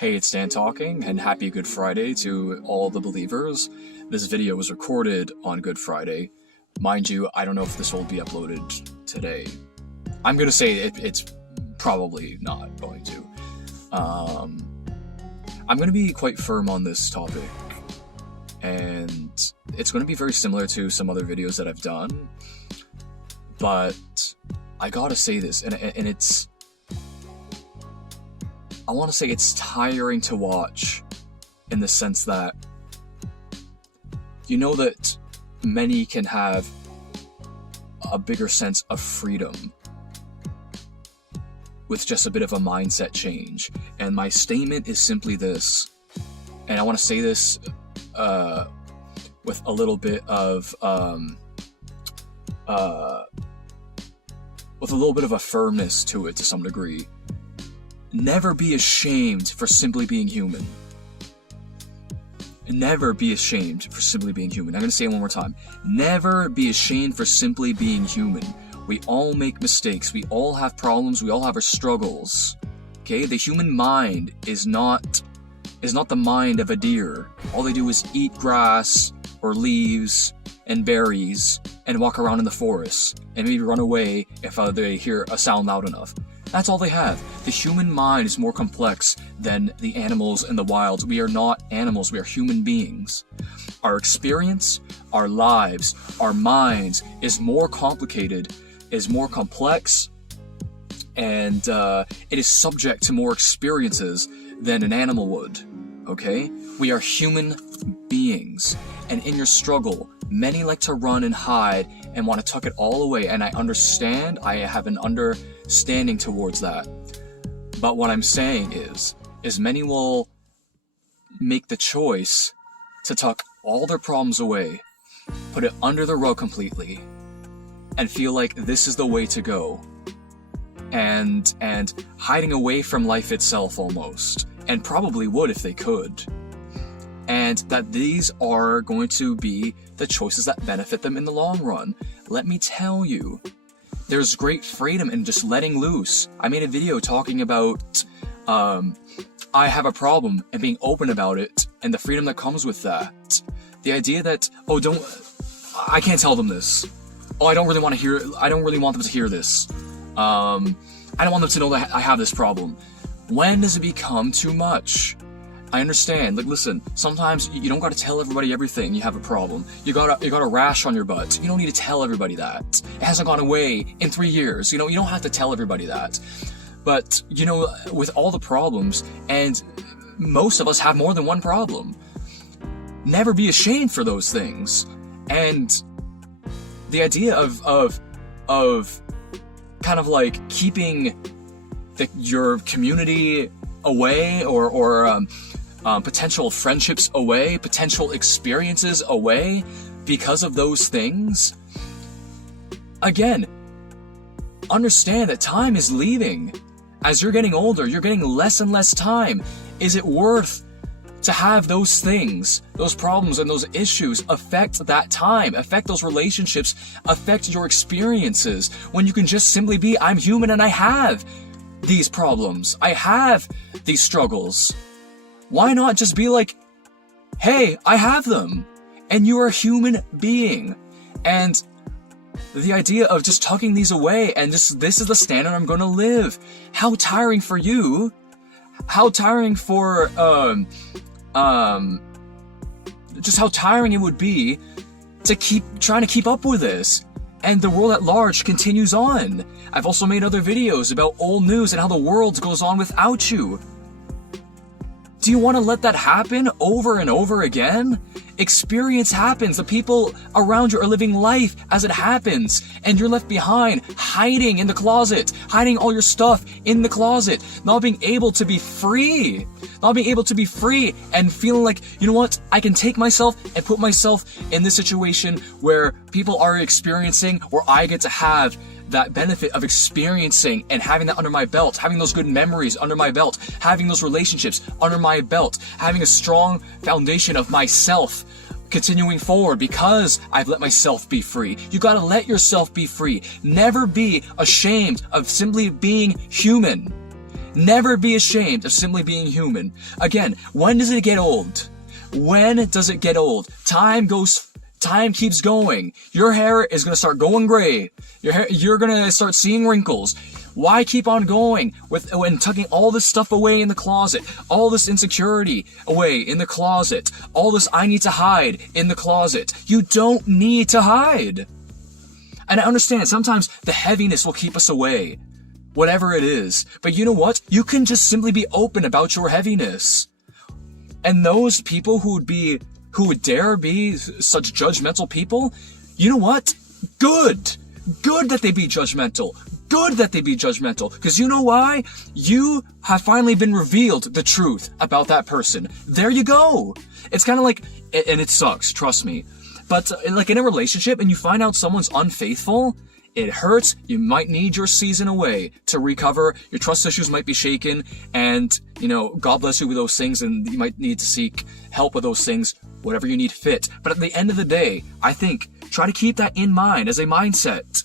Hey, it's Dan talking, and happy Good Friday to all the believers. This video was recorded on Good Friday. Mind you, I don't know if this will be uploaded today. I'm gonna say it's probably not going to. I'm gonna be quite firm on this topic, and it's gonna be very similar to some other videos that I've done, but I gotta say this, and it's... I want to say it's tiring to watch, in the sense that you know that many can have a bigger sense of freedom with just a bit of a mindset change. And my statement is simply this, and I want to say this with a little bit of a firmness to it to some degree. Never be ashamed for simply being human. Never be ashamed for simply being human. I'm going to say it one more time. Never be ashamed for simply being human. We all make mistakes. We all have problems. We all have our struggles. Okay? The human mind is not the mind of a deer. All they do is eat grass or leaves and berries and walk around in the forest and maybe run away if they hear a sound loud enough. That's all they have. The human mind is more complex than the animals in the wild. We are not animals, we are human beings. Our experience, our lives, our minds is more complicated, is more complex, and it is subject to more experiences than an animal would, okay? We are human beings, and in your struggle, many like to run and hide and want to tuck it all away, and I understand, I have an understanding towards that. But what I'm saying is many will make the choice to tuck all their problems away, put it under the rug completely, and feel like this is the way to go. And hiding away from life itself almost, and probably would if they could. And that these are going to be the choices that benefit them in the long run. Let me tell you, there's great freedom in just letting loose. I made a video talking about I have a problem and being open about it and the freedom that comes with that. The idea that, I can't tell them this. I don't really want them to hear this. I don't want them to know that I have this problem. When does it become too much? I understand. Like, listen, sometimes you don't gotta tell everybody everything you have a problem. You got a rash on your butt. You don't need to tell everybody that. It hasn't gone away in 3 years. You don't have to tell everybody that. But, with all the problems, and most of us have more than one problem, never be ashamed for those things. And the idea of kind of like keeping your community away, or potential friendships away, potential experiences away because of those things. Again, understand that time is leaving. As you're getting older, you're getting less and less time. Is it worth to have those things, those problems and those issues affect that time, affect those relationships, affect your experiences, when you can just simply be, I'm human and I have these problems, I have these struggles? Why not just be like, hey, I have them, and you are a human being? And the idea of just tucking these away and just, this is the standard I'm gonna live. How tiring for you, how tiring for, just how tiring it would be to keep trying to keep up with this. And the world at large continues on. I've also made other videos about old news and how the world goes on without you. Do you want to let that happen over and over again? Experience happens. The people around you are living life as it happens, and you're left behind, hiding in the closet, hiding all your stuff in the closet, not being able to be free. Not being able to be free and feeling like, you know what, I can take myself and put myself in this situation where people are experiencing, or I get to have that benefit of experiencing and having that under my belt, having those good memories under my belt, having those relationships under my belt, having a strong foundation of myself continuing forward because I've let myself be free. You gotta let yourself be free. Never be ashamed of simply being human. Never be ashamed of simply being human. Again, when does it get old? When does it get old? Time keeps going. Your hair is going to start going gray. You're going to start seeing wrinkles. Why keep on going when tucking all this stuff away in the closet, all this insecurity away in the closet, all this I need to hide in the closet? You don't need to hide. And I understand sometimes the heaviness will keep us away, whatever it is. But you know what? You can just simply be open about your heaviness. And those people who would dare be such judgmental people, you know what? Good that they be judgmental. Good that they be judgmental. Because you know why? You have finally been revealed the truth about that person. There you go. It's kind of like, and it sucks, trust me. But like in a relationship and you find out someone's unfaithful, it hurts. You might need your season away to recover. Your trust issues might be shaken. And, God bless you with those things. And you might need to seek help with those things, whatever you need fit. But at the end of the day, I think, try to keep that in mind as a mindset.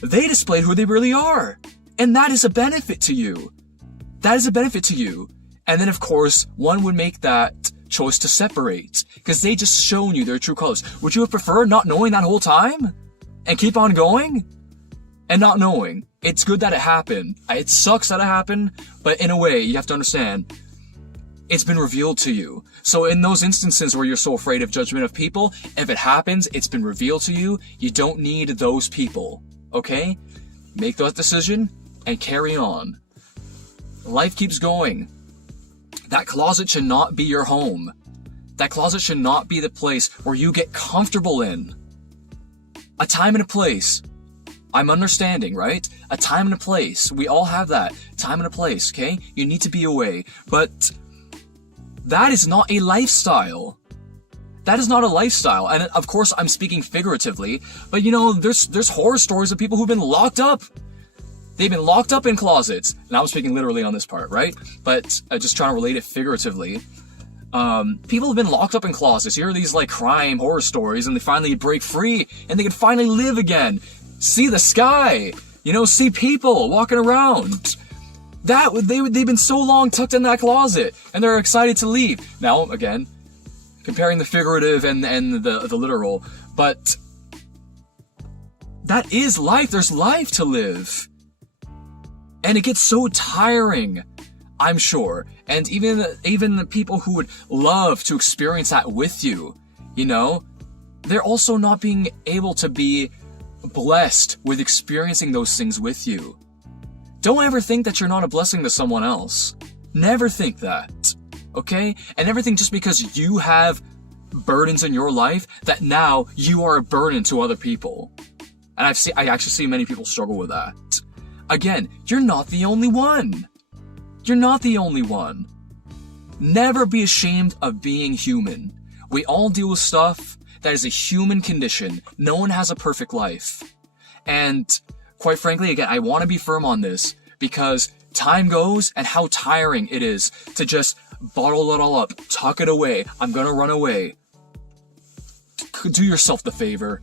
They displayed who they really are. And that is a benefit to you. That is a benefit to you. And then, of course, one would make that choice to separate. Because they just shown you their true colors. Would you have preferred not knowing that whole time? And keep on going? And not knowing. It's good that it happened. It sucks that it happened. But in a way, you have to understand, it's been revealed to you. So in those instances where you're so afraid of judgment of people, if it happens, it's been revealed to you. You don't need those people. Okay? Make that decision and carry on. Life keeps going. That closet should not be your home. That closet should not be the place where you get comfortable in. A time and a place. I'm understanding, right? A time and a place. We all have that. Time and a place, okay? You need to be away. But that is not a lifestyle. That is not a lifestyle. And of course, I'm speaking figuratively. But there's horror stories of people who've been locked up. They've been locked up in closets. And I'm speaking literally on this part, right? But just trying to relate it figuratively. People have been locked up in closets. You hear these crime horror stories and they finally break free and they can finally live again. See the sky. See people walking around. They've been so long tucked in that closet and they're excited to leave. Now, again, comparing the figurative and the literal, but that is life. There's life to live. And it gets so tiring, I'm sure. And even the people who would love to experience that with you, they're also not being able to be blessed with experiencing those things with you. Don't ever think that you're not a blessing to someone else. Never think that. Okay? And never think just because you have burdens in your life that now you are a burden to other people. And I actually see many people struggle with that. Again, you're not the only one. You're not the only one. Never be ashamed of being human. We all deal with stuff. That is a human condition. No one has a perfect life. And quite frankly, again, I want to be firm on this because time goes and how tiring it is to just bottle it all up, tuck it away. I'm gonna run away. Do yourself the favor.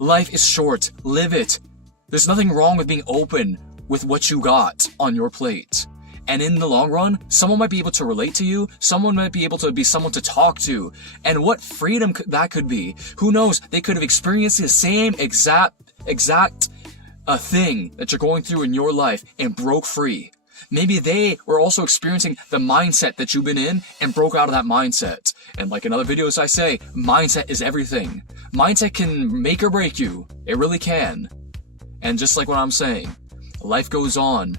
Life is short. Live it. There's nothing wrong with being open with what you got on your plate. And in the long run, someone might be able to relate to you. Someone might be able to be someone to talk to. And what freedom that could be. Who knows? They could have experienced the same exact thing that you're going through in your life and broke free. Maybe they were also experiencing the mindset that you've been in and broke out of that mindset. And like in other videos I say, mindset is everything. Mindset can make or break you. It really can. And just like what I'm saying, life goes on.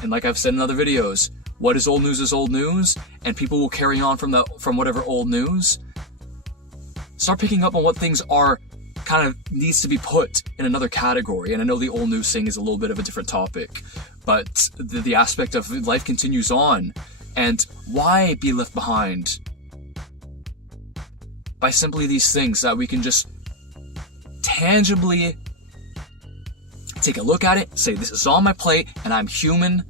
And like I've said in other videos, what is old news, and people will carry on from whatever old news. Start picking up on what things are kind of needs to be put in another category. And I know the old news thing is a little bit of a different topic, but the aspect of life continues on. And why be left behind? By simply these things that we can just tangibly take a look at it, say this is on my plate and I'm human.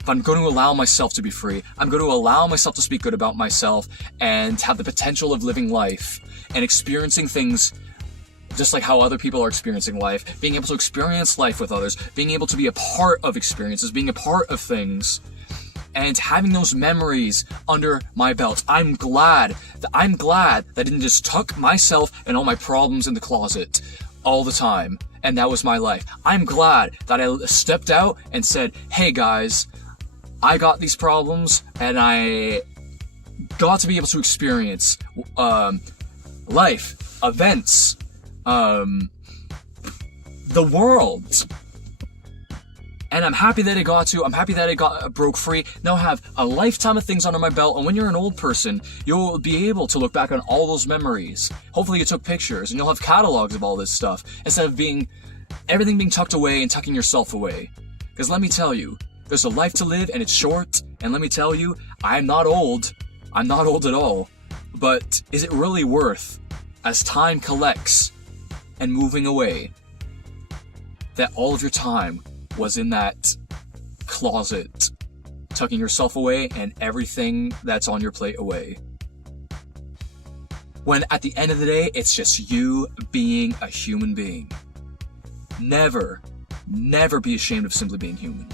If I'm going to allow myself to be free, I'm going to allow myself to speak good about myself and have the potential of living life and experiencing things just like how other people are experiencing life, being able to experience life with others, being able to be a part of experiences, being a part of things, and having those memories under my belt. I'm glad that I didn't just tuck myself and all my problems in the closet all the time, and that was my life. I'm glad that I stepped out and said, hey guys, I got these problems, and I got to be able to experience life, events, the world. And I'm happy that I broke free. Now I have a lifetime of things under my belt, and when you're an old person, you'll be able to look back on all those memories. Hopefully you took pictures, and you'll have catalogs of all this stuff, instead of everything being tucked away and tucking yourself away. Because let me tell you, there's a life to live, and it's short, and let me tell you, I'm not old. I'm not old at all. But is it really worth, as time collects and moving away, that all of your time was in that closet, tucking yourself away and everything that's on your plate away? When at the end of the day, it's just you being a human being. Never be ashamed of simply being human.